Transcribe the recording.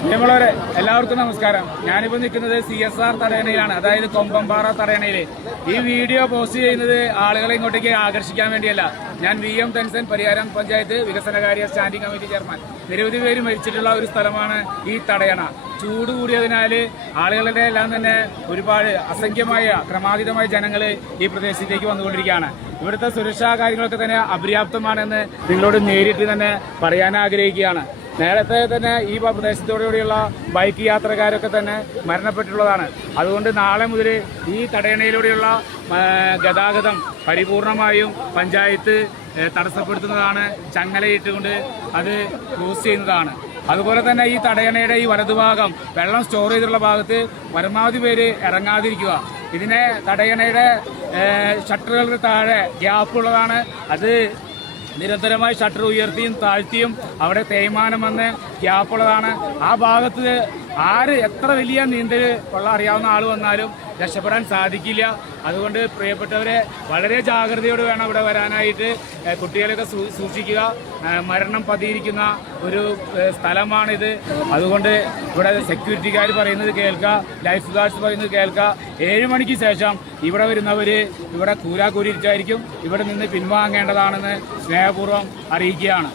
പ്രിയമുള്ളവരെ എല്ലാവർക്കും നമസ്കാരം. ഞാനിപ്പോൾ നിൽക്കുന്നത് CSR തടയണയിലാണ്, അതായത് കൊമ്പമ്പാറ തടയണയില്. ഈ വീഡിയോ പോസ്റ്റ് ചെയ്യുന്നത് ആളുകളെ ഇങ്ങോട്ടേക്ക് ആകർഷിക്കാൻ വേണ്ടിയല്ല. ഞാൻ VM തെൻസൻ പരിയാരം പഞ്ചായത്ത് വികസനകാര്യ സ്റ്റാൻഡിംഗ് കമ്മിറ്റി ചെയർമാൻ. നിരവധി പേര് മരിച്ചിട്ടുള്ള ഒരു സ്ഥലമാണ് ഈ തടയണ. ചൂട് കൂടിയതിനാൽ ആളുകളുടെ എല്ലാം തന്നെ ഒരുപാട് അസംഖ്യമായ ക്രമാതീതമായ ജനങ്ങൾ ഈ പ്രദേശത്തേക്ക് വന്നുകൊണ്ടിരിക്കുകയാണ്. ഇവിടുത്തെ സുരക്ഷാ കാര്യങ്ങളൊക്കെ തന്നെ അപര്യാപ്തമാണെന്ന് നിങ്ങളോട് നേരിട്ട് തന്നെ പറയാൻ ആഗ്രഹിക്കുകയാണ്. നേരത്തെ തന്നെ ഈ പ്രദേശത്തോടുകൂടിയുള്ള ബൈക്ക് യാത്രക്കാരൊക്കെ തന്നെ മരണപ്പെട്ടിട്ടുള്ളതാണ്. അതുകൊണ്ട് നാളെ മുതൽ ഈ തടയണയിലൂടെയുള്ള ഗതാഗതം പരിപൂർണമായും പഞ്ചായത്ത് തടസ്സപ്പെടുത്തുന്നതാണ്. ചങ്ങലയിട്ടുകൊണ്ട് അത് ക്ലോസ് ചെയ്യുന്നതാണ്. അതുപോലെ തന്നെ ഈ തടയണയുടെ ഈ വലതുഭാഗം വെള്ളം സ്റ്റോർ ചെയ്തിട്ടുള്ള ഭാഗത്ത് പരമാവധി പേര് ഇറങ്ങാതിരിക്കുക. ഇതിനെ തടയണയുടെ ഷട്ടറുകൾക്ക് താഴെ ഗ്യാപ്പുള്ളതാണ്. അത് നിരന്തരമായി ഷട്ടർ ഉയർത്തിയും താഴ്ത്തിയും അവിടെ തേയ്മാനം വന്ന് ഗ്യാപ്പുള്ളതാണ്. ആ ഭാഗത്ത് എത്ര വലിയ നീന്തൽ വെള്ളം അറിയാവുന്ന ആൾ വന്നാലും രക്ഷപ്പെടാൻ സാധിക്കില്ല. അതുകൊണ്ട് പ്രിയപ്പെട്ടവരെ വളരെ ജാഗ്രതയോടെ വേണം ഇവിടെ വരാനായിട്ട്. കുട്ടികളൊക്കെ സൂക്ഷിക്കുക. മരണം പതിയിരിക്കുന്ന ഒരു സ്ഥലമാണിത്. അതുകൊണ്ട് ഇവിടെ സെക്യൂരിറ്റിക്കാർ പറയുന്നത് കേൾക്കുക, ലൈഫ് ഗാർഡ്സ് പറയുന്നത് കേൾക്കുക. 7 മണിക്ക് ശേഷം ഇവിടെ വരുന്നവർ ഇവിടെ കൂരാക്കൂരിച്ചായിരിക്കും. ഇവിടെ നിന്ന് പിൻവാങ്ങേണ്ടതാണെന്ന് സ്നേഹപൂർവ്വം അറിയിക്കുകയാണ്.